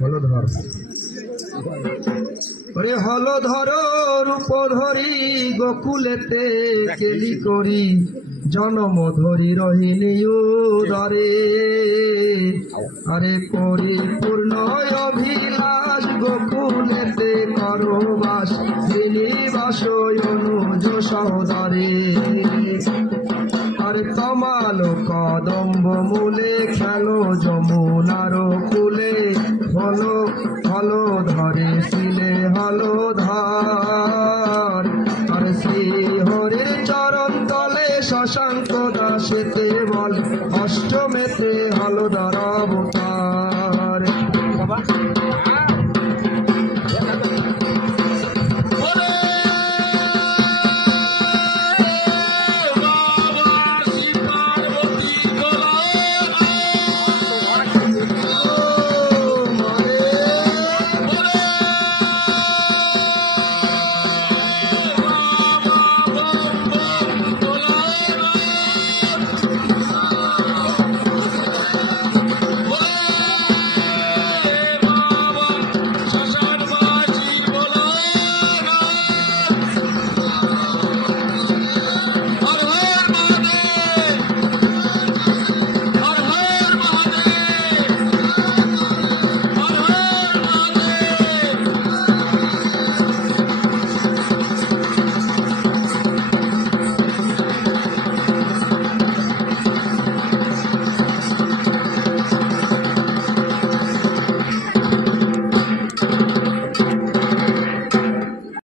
হলধর ওরে হলধর রূপ ধরি গোকুলেতে কেলি করি জনম ধরি রহিনি উদরে আরে পরিপূর্ণ অভিলাষ গোকুলেতে করবাস শ্রীনিবাস অনুজ সহদরে আরে তমাল কদম্ব মূলে খেলো যমুনার কুলে হলো